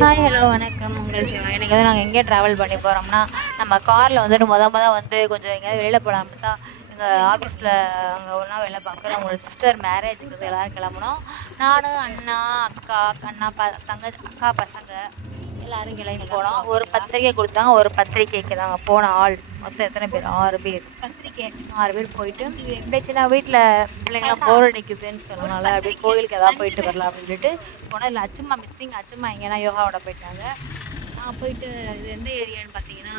Hi hello வணக்கம். உங்கள் சிவா. இன்றைக்கி வந்து நாங்கள் எங்கே ட்ராவல் பண்ணி போகிறோம்னா நம்ம காரில் வந்துட்டு முத முத வந்து கொஞ்சம் எங்கேயாவது வெளியில் போகலாம்னு தான் எங்கள் ஆஃபீஸில் அங்கே ஒன்றா வேலை பார்க்குறோம் அவங்களோட சிஸ்டர் மேரேஜுக்கு வந்து எல்லோரும் கிளம்புனோம். நானும் அண்ணா அக்கா அண்ணா ப தங்க அக்கா பசங்க. எல்லோரும் கிளம்பி போனோம். ஒரு பத்திரிக்கை கொடுத்தாங்க. ஒரு பத்திரிக்கைக்கு நாங்கள் போன ஆள். மொத்தம் எத்தனை பேர்? ஆறு பேர். பத்திரிக்கை ஆறு பேர் போயிட்டு எப்படியே சின்ன வீட்டில் பிள்ளைங்களாம் போர் அடிக்குதுன்னு சொன்னனால அப்படியே கோயிலுக்கு எதாவது போயிட்டு வரலாம் அப்படின்னு சொல்லிட்டு போனால் இல்லை அச்சுமா மிஸ்ஸிங் அச்சுமா எங்கன்னா யோகாவோட போயிட்டாங்க. நான் போயிட்டு இது எந்த ஏரியான்னு பார்த்தீங்கன்னா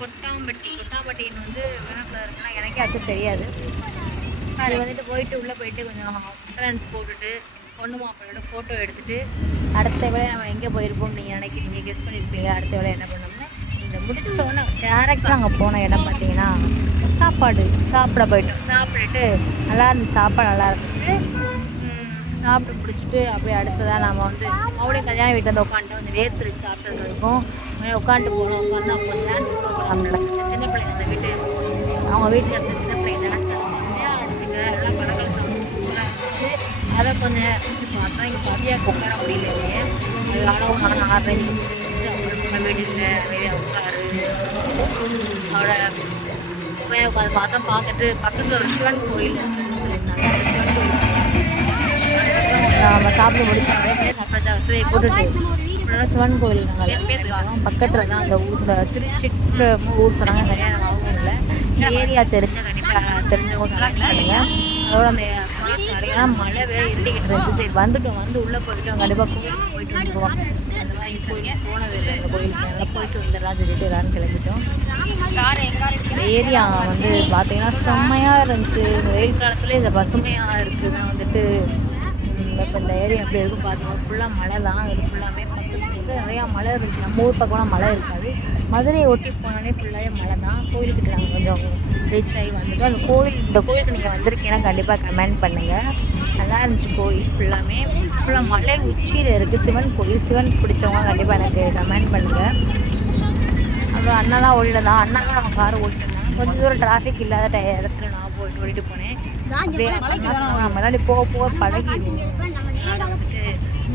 கொட்டாம்பட்டி. கொட்டாம்பட்டின்னு வந்து வேணாக்குள்ள இருக்குன்னா எனக்கே ஆச்சும் தெரியாது. அது வந்துட்டு போயிட்டு உள்ளே போயிட்டு கொஞ்சம் என்ட்ரன்ஸ் போட்டுட்டு பொண்ணு மாப்பிள்ளையோட ஃபோட்டோ எடுத்துகிட்டு அடுத்த வேலை நம்ம எங்கே போயிருப்போம் நீங்கள் நினைக்கிறீங்க கெஸ் பண்ணியிருப்பீங்க அடுத்த வேலை என்ன பண்ணோம்னா இந்த முடிச்சோன்னே டேரெக்டாக அங்கே போன இடம் பார்த்தீங்கன்னா சாப்பாடு சாப்பிட போயிட்டோம். சாப்பிட்டுட்டு நல்லா இருந்துச்சு. சாப்பாடு நல்லா இருந்துச்சு. சாப்பிட்டு பிடிச்சிட்டு அப்படியே அடுத்ததாக நம்ம வந்து அவளே கல்யாண வீட்டில் வந்து உட்காந்துட்டு வந்து வேர்த்துருச்சு. சாப்பிட்டது இருக்கும் உட்காந்துட்டு போனோம். உட்காந்து அப்போ டான்ஸ் ப்ரோக்ராம் நடந்துச்சு. சின்ன பிள்ளைங்க அந்த வீட்டு அவங்க வீட்டில் இருந்த சின்ன பிள்ளைங்க அதை கொஞ்சம் வச்சு பார்த்தா இங்கே பவியா உட்கார முடியலையே. அது ஆனால் நான் ஆறு மணிக்கு அப்புறம் வீட்டில் வெளியே உட்காரு. அவளை போய் உட்காந்து பார்த்தா பார்த்துட்டு பக்கத்தில் ஒரு சிவன் கோயில் இருக்குன்னு சொல்லியிருந்தாங்க. அந்த சிவன் கோயில் நம்ம சாப்பிட முடிச்சாங்க சாப்பிட்றத வந்து கூட்டுட்டு அப்புறம் சிவன் கோயில் நாங்கள் பேசுவாங்க பக்கத்தில் தான் அந்த ஊரில் திருச்சிட்டு ஊர் சொன்னாங்க. சரியாக நம்ம அவங்க இந்த ஏரியா தெரிஞ்ச கண்டிப்பாக தெரிஞ்சவங்க கனெக்ட் அதோட அந்த நிறையா மழை வேறு இருட்டிக்கிட்டு இருந்துச்சு. சரி வந்துட்டோம். வந்து உள்ளே போயிட்டோம் கண்டிப்பாக கோயிலுக்கு போயிட்டு வந்துடுவோம் அந்த மாதிரி கோயிலுக்கு போனது இல்லை அந்த கோயிலுக்கு நல்லா போயிட்டு வந்துடலாம் சொல்லிட்டு எல்லாரும் கிளம்பிட்டோம். இந்த ஏரியா வந்து பார்த்தீங்கன்னா செம்மையாக இருந்துச்சு. இந்த வெயில் காலத்துல இந்த பசுமையாக இருக்குதுன்னா வந்துட்டு இப்போ இந்த ஏரியா எப்படி இருக்கும் பார்த்தீங்கன்னா ஃபுல்லாக மழை தான் அது ஃபுல்லாமே பக்கத்துக்கு நிறையா மழை இருந்துச்சு நம்ம ஊர் பக்கம்லாம் மழை இருக்காது. மதுரையை ஒட்டி போனாலே ஃபுல்லாகவே மழை தான். கோயிலுக்கிட்ட நாங்கள் கொஞ்சம் ரீச் ஆகி வந்துட்டோம். அந்த கோயில் இந்த கோயிலுக்கு நீங்கள் வந்திருக்கீங்கன்னா கண்டிப்பாக கமெண்ட் பண்ணுங்கள் நல்லா இருந்துச்சு கோயில் ஃபுல்லாமே ஃபுல்லாக மலை உச்சியில் இருக்குது சிவன் கோயில். சிவன் பிடிச்சவங்க கண்டிப்பாக எனக்கு கமெண்ட் பண்ணுங்கள் அப்புறம் அண்ணா தான் ஓடிட்டு தான் அண்ணா தான் அவங்க கார் ஓட்டிட்டு இருந்தாங்க கொஞ்சம் தூரம் டிராஃபிக் இல்லாத டை இடத்துல நான் போயிட்டு ஓடிட்டு போனேன். அப்படியே முன்னாடி போக போக வந்துட்டு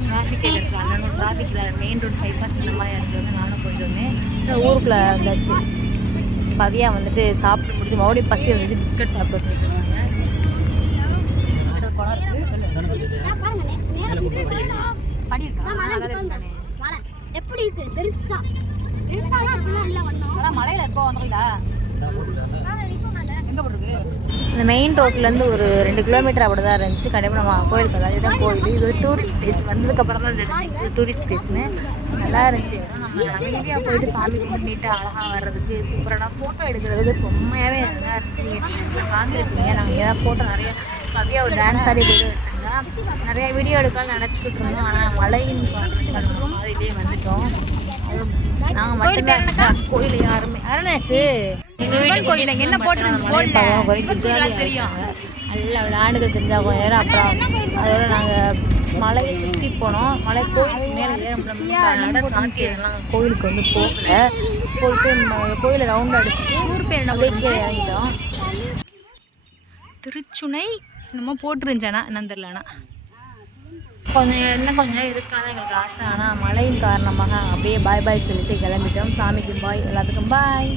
டிராஃபிக் இருக்கு அண்ணனும் டிராஃபிக் இல்லாத மெயின் ரோடு பைபாஸ் இந்த மாதிரி இடத்துல வந்து நானும் போயிட்டு வந்தேன். அப்புறம் ஊருக்குள்ளே இருந்தாச்சு பவியா வந்துட்டு சாப்பிட்டு முடிச்சு மறுபடியும் பசி வந்துட்டு பிஸ்கட் சாப்பிட்டு இருக்கானே எப்படி இருக்கு? பெருசா. பெருசாலாம் மலையில இருக்கோ அந்த கோயிலா எங்க போட்டுருக்கு? இந்த மெயின் ரோட்லேருந்து ஒரு ரெண்டு கிலோமீட்டர் அப்படி தான் இருந்துச்சு. கண்டிப்பாக நம்ம கோயிலுக்கு அதாவது தான் கோயில். இது ஒரு டூரிஸ்ட் பிளேஸ் வந்ததுக்கப்புறம் தான் தெரிஞ்சு டூரிஸ்ட் பிளேஸ்னு நல்லா இருந்துச்சு. நம்ம அமைதியாக போயிட்டு சாமி கும்பிட்டு அழகாக வர்றதுக்கு சூப்பரான ஃபோட்டோ எடுக்கிறதுக்கு செம்மையாகவே நல்லா இருந்துச்சு. நீங்கள் டீல்ஸில் நாங்கள் ஏதாவது ஃபோட்டோ நிறைய கவியாக ஒரு டான்ஸ் ஆடி போயிட்டு எடுத்தாங்க நிறைய வீடியோ எடுக்கலாம்னு நினச்சிக்கிட்டு இருந்தோம். ஆனால் மழையின் மாதிரிலே வந்துட்டோம். நாங்கள் மட்டுமே. கோயில் யாருமே அரணாச்சு. எங்கள் வீட்டு கோயில் என்ன போட்டு தெரியும். நல்லா விளையாண்டுகள் தெரிஞ்சா கொஞ்ச நேரம் அப்புறம் அதோட நாங்கள் மலையை சுற்றி போனோம். மலை கோயிலுக்கு மேலே ஏற கோயிலுக்கு வந்து போகல. போயிட்டு கோயிலை ரவுண்ட் அடிச்சுட்டு ஊர் பேர் கீழே இறங்கிட்டோம் திருச்சுனை என்னமோ போட்டுருந்துச்சானா என்னன்னு கொஞ்சம் இன்னும் கொஞ்சம் இருக்கலாம் எங்களுக்கு ஆசை. ஆனால் மழையின் காரணமாக அப்படியே பாய் பாய் சொல்லிட்டு கிளம்பிட்டோம். சாமிக்கும் பாய் எல்லாத்துக்கும் பாய்